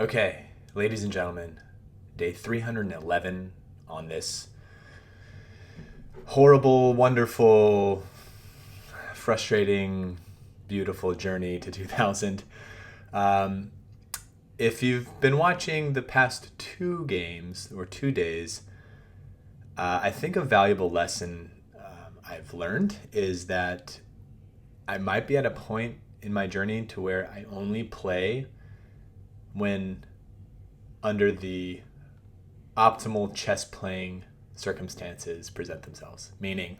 Okay, ladies and gentlemen, day 311 on this horrible, wonderful, frustrating, beautiful journey to 2000. Um, if you've been watching the past two games or 2 days, I think a valuable lesson I've learned is that I might be at a point in my journey to where I only play when under the optimal chess playing circumstances present themselves. Meaning,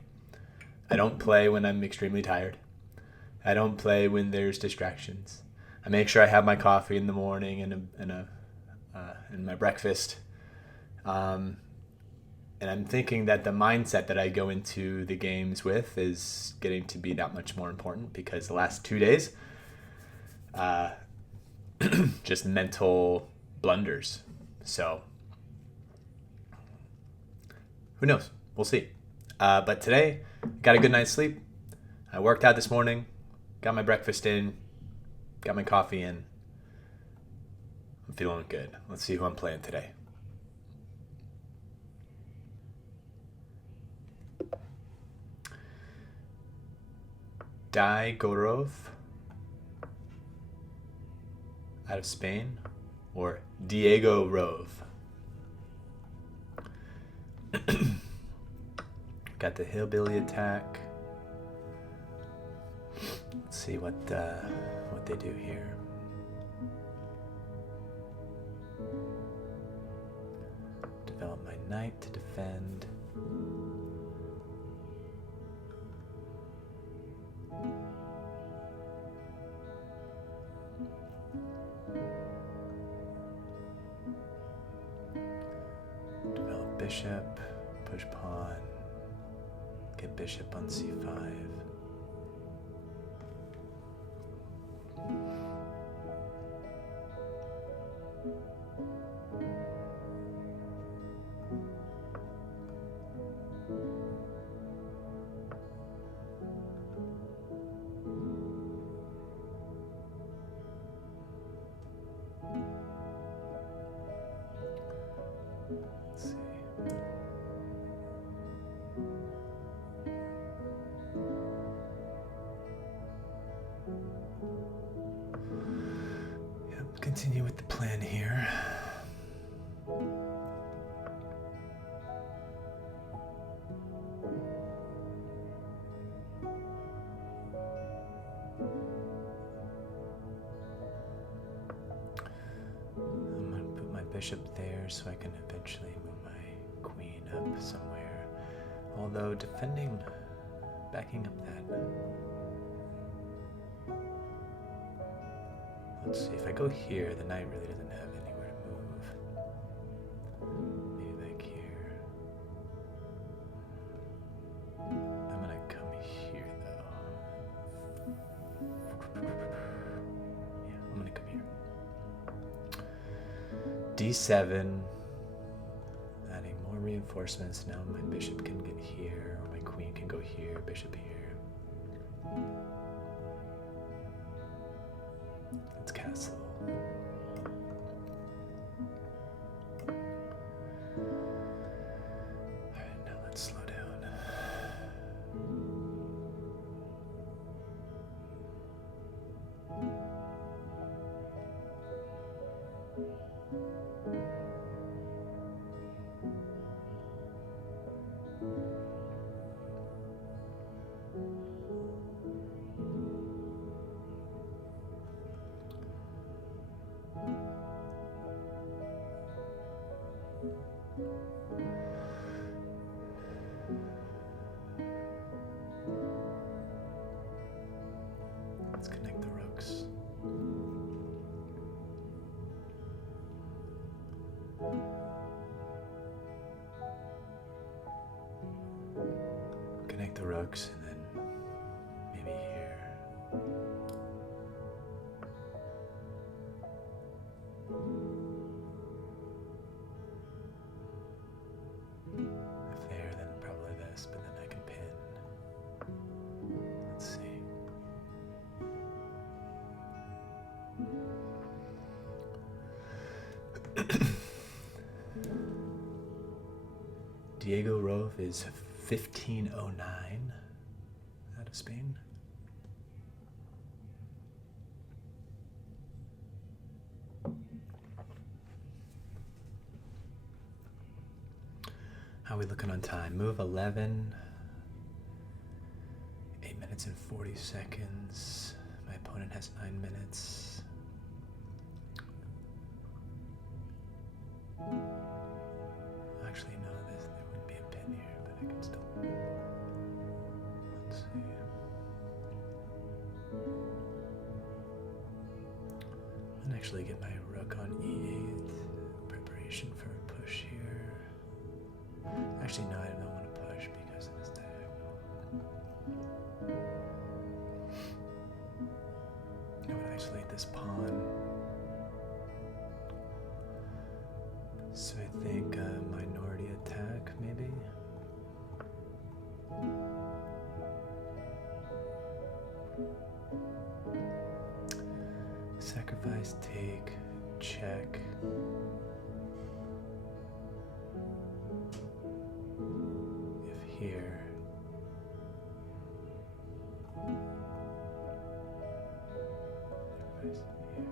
I don't play when I'm extremely tired. I don't play when there's distractions. I make sure I have my coffee in the morning and my breakfast. And I'm thinking that the mindset that I go into the games with is getting to be that much more important because the last 2 days, just mental blunders. So, who knows? We'll see. But today, got a good night's sleep. I worked out this morning, got my breakfast in, got my coffee in. I'm feeling good. Let's see who I'm playing today. Gorov out of Spain, or Diego Rove. Got the Hillbilly attack. Let's see what they do here. Develop my knight to defend. Develop bishop, push pawn, get bishop on c5. Let's see. Yep, continue with the plan here. I'm gonna put my bishop there so I can eventually move my queen up somewhere. Although backing up that. Let's see, if I go here, the knight really doesn't have anywhere to move. Maybe like here. I'm gonna come here though. Yeah, I'm gonna come here. D7. Adding more reinforcements. Now my bishop can get here, or my queen can go here, bishop here. Let's castle. Alright, now let's slow down. Let's connect the rooks. Connect the rooks and then maybe here. If there, then probably this, but then I can pin. Let's see. Diego Rove is 1509 out of Spain. How are we looking on time? Move 11. 8 minutes and 40 seconds. My opponent has 9 minutes. Actually, no, there would be a pin here, but I can still. Let's see. And actually get my rook on e8. Preparation for a push here. Actually, no, I don't want to push because of this diagonal. I would isolate this pawn. So I think minority attack, maybe? Sacrifice, take, check. If here. Sacrifice here.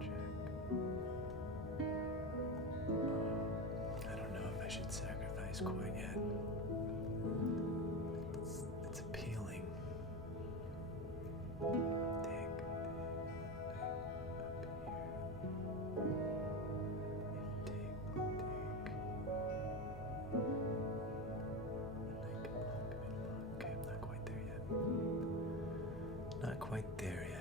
Check. I don't know if I should sacrifice quite yet. It's appealing. Take, up here. Take. Okay, I'm not quite there yet. Not quite there yet.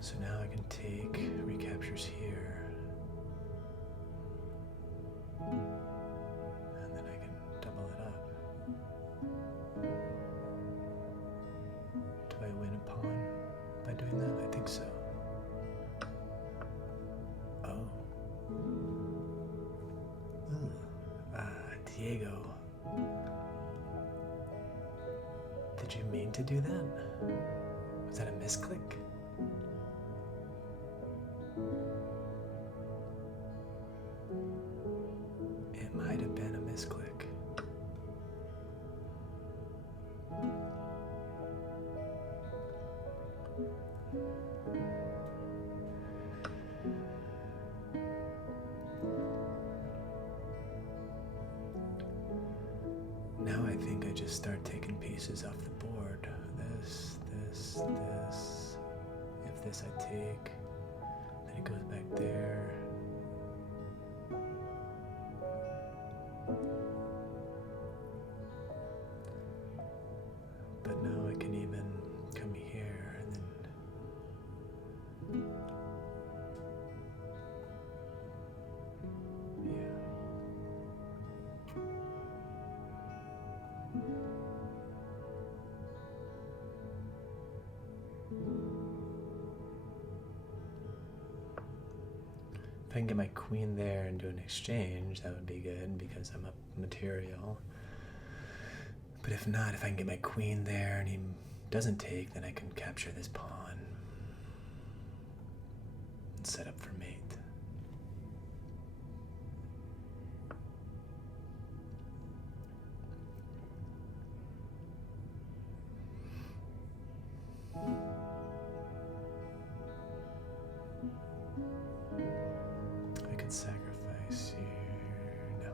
So now I can take recaptures here. And then I can double it up. Do I win a pawn by doing that? I think so. Oh. Ooh. Diego. Did you mean to do that? Was that a misclick? It might have been a misclick. Now I think I just start taking pieces off the board. This. If this I take, then it goes back there. But now I can even come here and then if I can get my queen there and do an exchange, that would be good because I'm up material. But if not, if I can get my queen there and he doesn't take, then I can capture this pawn and set up for mate. I could sacrifice here. No.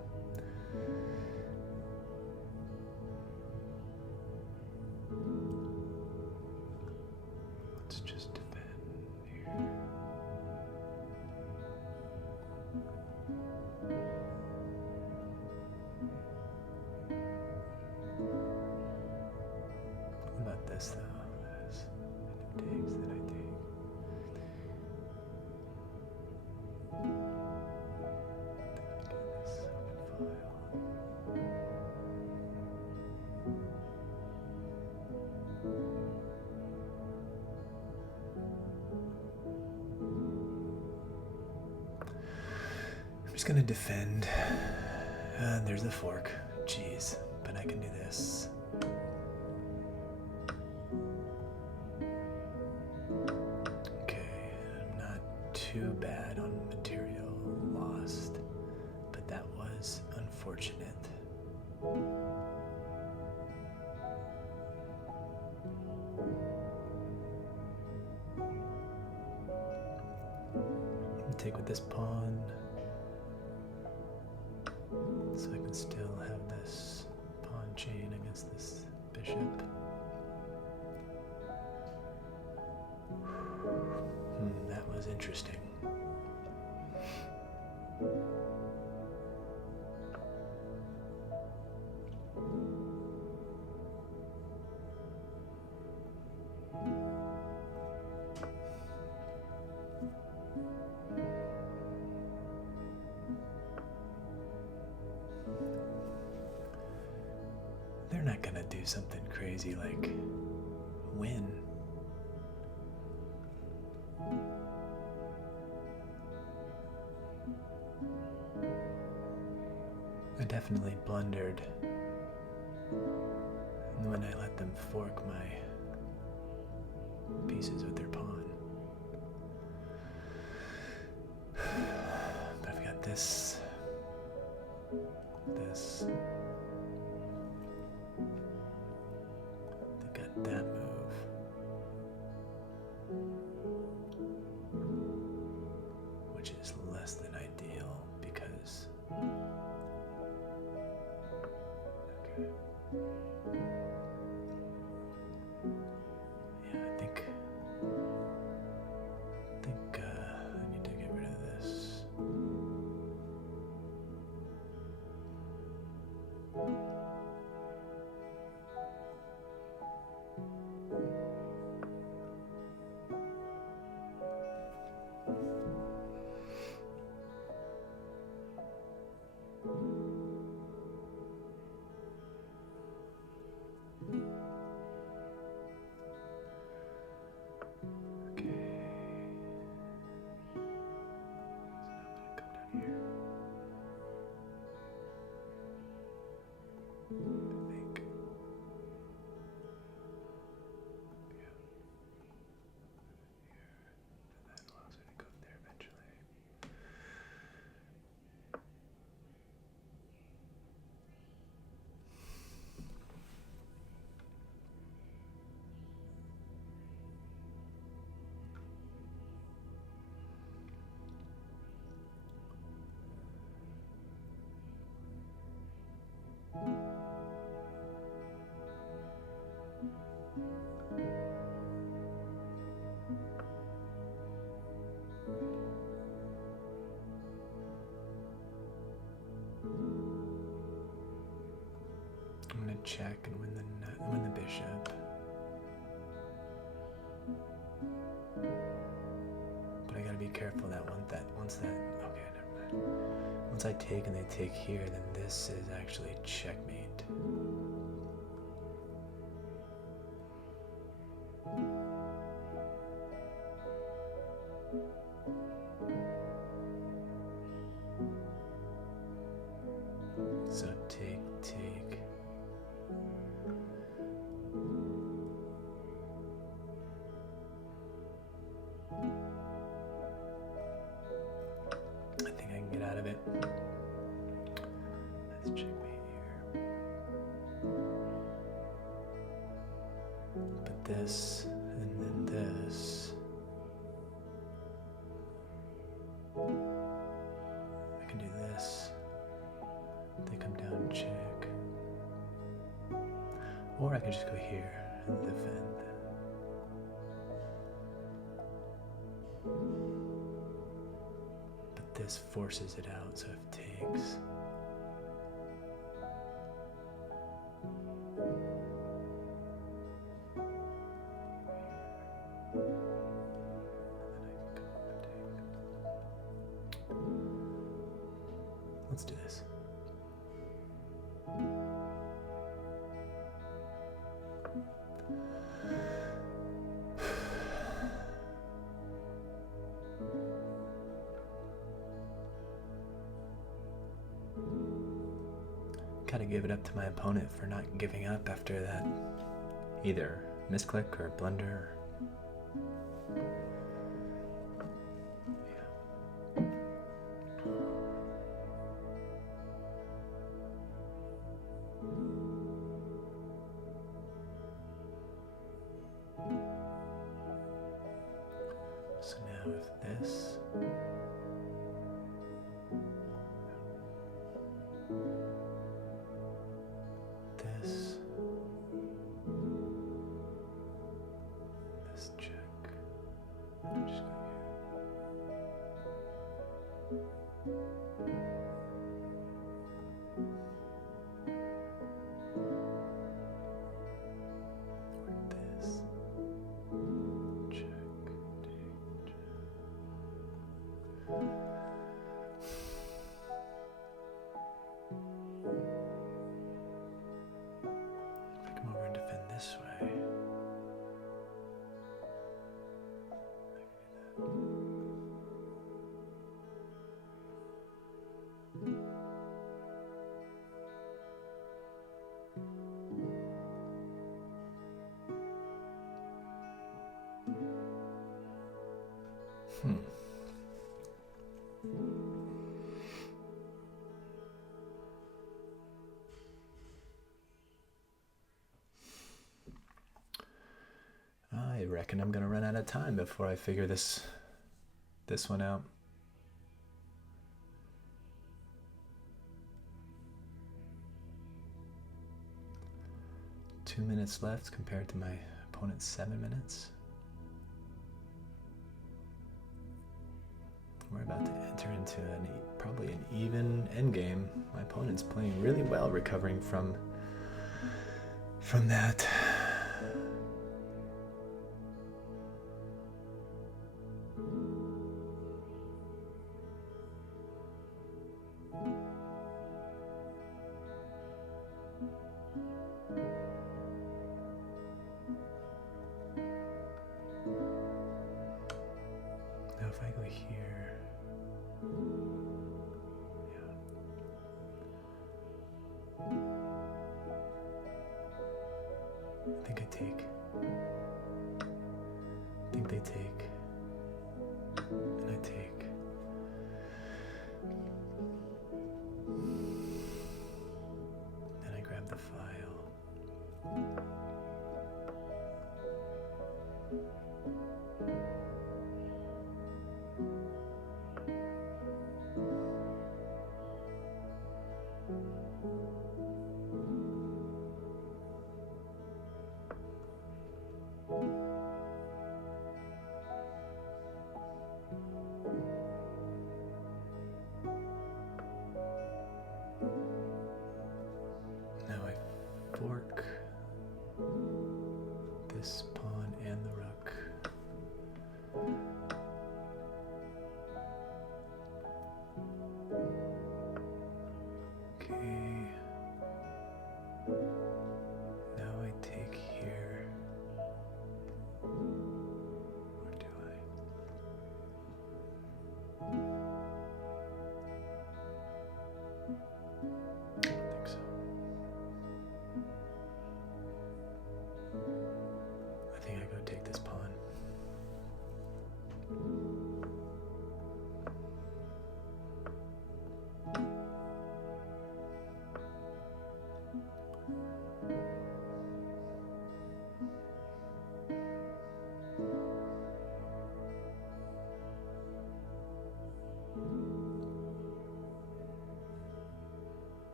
Let's just defend here. What about this though? This takes that I take. just gonna defend. And there's the fork. Jeez, but I can do this. Okay, I'm not too bad on material lost, but that was unfortunate. Take with this pawn, so I can still have this pawn chain against this bishop. That was interesting. They're not gonna do something crazy like win. I definitely blundered when I let them fork my pieces with their pawn. But I've got this. They got that move. Which is less than ideal because... Okay. Yeah, I think I need to get rid of this. I'm gonna check and win the bishop. But I gotta be careful that once I take and they take here, then this is actually checkmate. So take. I think I can get out of it. Let's checkmate here. But this, and then this. I can do this. They come down, check. Or I could just go here and defend. But this forces it out, so it takes. Let's do this. gotta give it up to my opponent for not giving up after that either misclick or blunder. So now if this check. Just go this. Check. If I come over and defend this way. I reckon I'm gonna run out of time before I figure this one out. Two minutes left compared to my opponent's 7 minutes. We're about to enter into probably an even endgame. My opponent's playing really well, recovering from that. Now if I go here, I think they take, and I take. Then I grab the file. Now I fork this pawn and the rook. Okay. Now I take here. Or do I? I don't think so. I think I go take this pawn.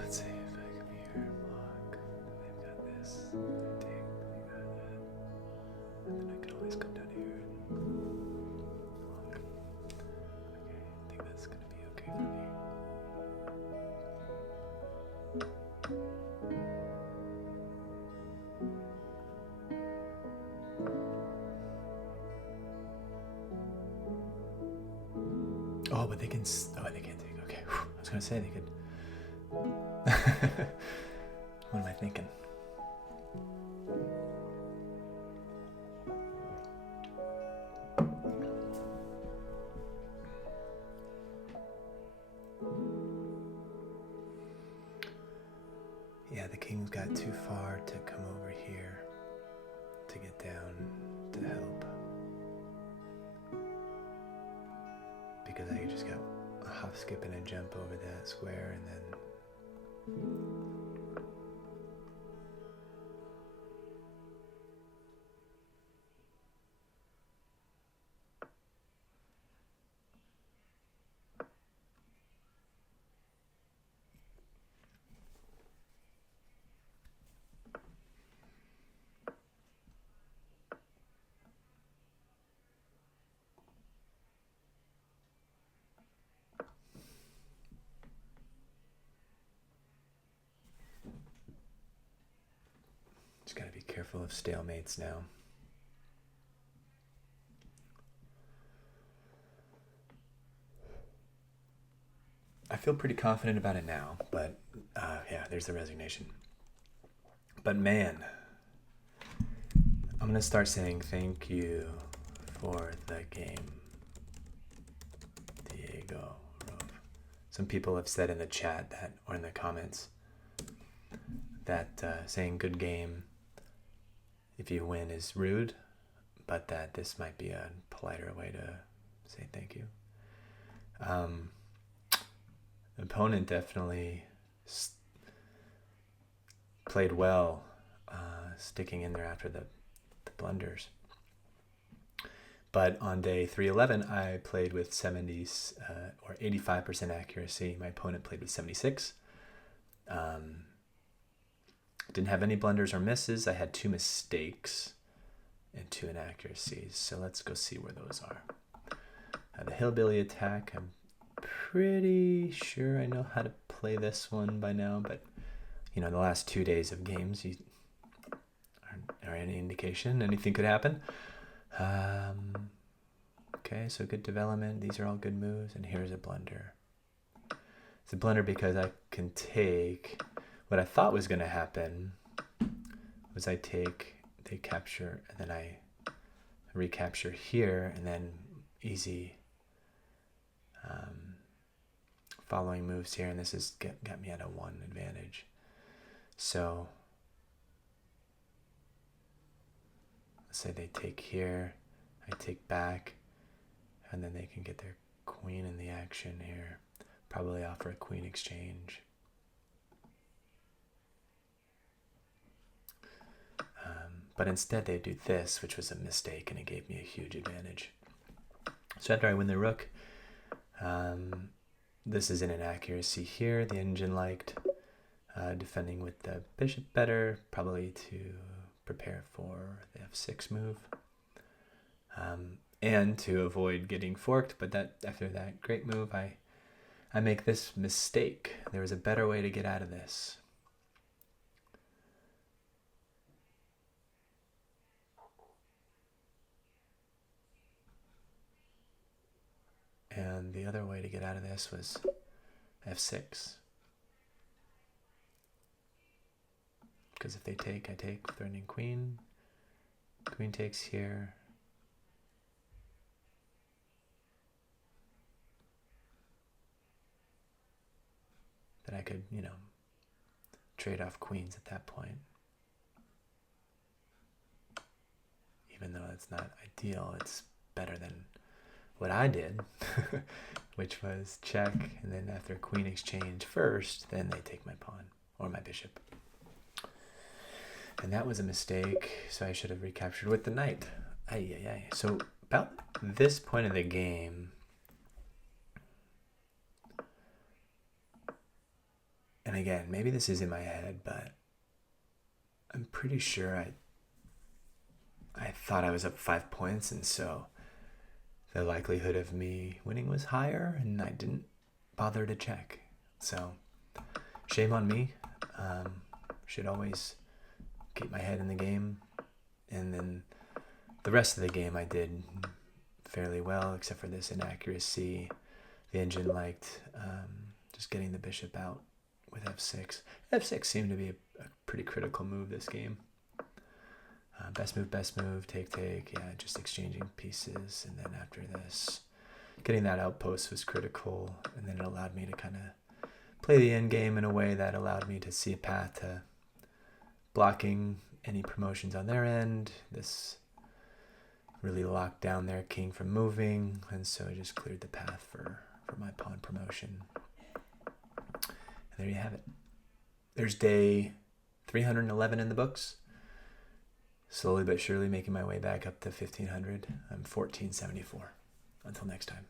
Let's see if I come here, block. They've got this. I take, they got that. And then I can always come down here and block. Okay, I think that's gonna be okay for me. Oh, but they can. Oh, they can't take. Okay, whew. I was gonna say they could. What am I thinking? that too far to come over here to get down to help. Because I just got a hop, skip, and a jump over that square, and then just gotta be careful of stalemates now. I feel pretty confident about it now, but yeah, there's the resignation. But man, I'm gonna start saying thank you for the game, Diego Rove. Some people have said in the chat that, or in the comments, that saying good game if you win is rude, but that this might be a politer way to say thank you. The opponent definitely played well, sticking in there after the blunders. But on day 311, I played with 70s or 85% accuracy. My opponent played with 76. Didn't have any blunders or misses. I had 2 mistakes and 2 inaccuracies. So let's go see where those are. The Hillbilly attack, I'm pretty sure I know how to play this one by now, but you know, the last 2 days of games are any indication anything could happen. Okay, so good development. These are all good moves, and here's a blunder. It's a blunder because I can take what I thought was going to happen was I take, they capture, and then I recapture here, and then easy following moves here, and this has got me at a 1 advantage. So let's say they take here, I take back, and then they can get their queen in the action here. Probably offer a queen exchange. But instead they do this, which was a mistake, and it gave me a huge advantage. So after I win the rook, this is an inaccuracy here. The engine liked defending with the bishop better, probably to prepare for the f6 move. And to avoid getting forked, but that after that great move, I make this mistake. There was a better way to get out of this. And the other way to get out of this was f6. Because if they take, I take, threatening queen. Queen takes here. Then I could, you know, trade off queens at that point. Even though it's not ideal, it's better than what I did, which was check, and then after queen exchange first, then they take my pawn or my bishop. And that was a mistake, so I should have recaptured with the knight. So about this point of the game, and again, maybe this is in my head, but I'm pretty sure I thought I was up 5 points, and so the likelihood of me winning was higher, and I didn't bother to check. So shame on me. Should always keep my head in the game. And then the rest of the game I did fairly well, except for this inaccuracy. The engine liked just getting the bishop out with f6. f6 seemed to be a pretty critical move this game. Best move, take, yeah, just exchanging pieces. And then after this, getting that outpost was critical, and then it allowed me to kind of play the end game in a way that allowed me to see a path to blocking any promotions on their end. This really locked down their king from moving, and so it just cleared the path for my pawn promotion. And there you have it. There's day 311 in the books. Slowly but surely making my way back up to 1500. I'm 1474. Until next time.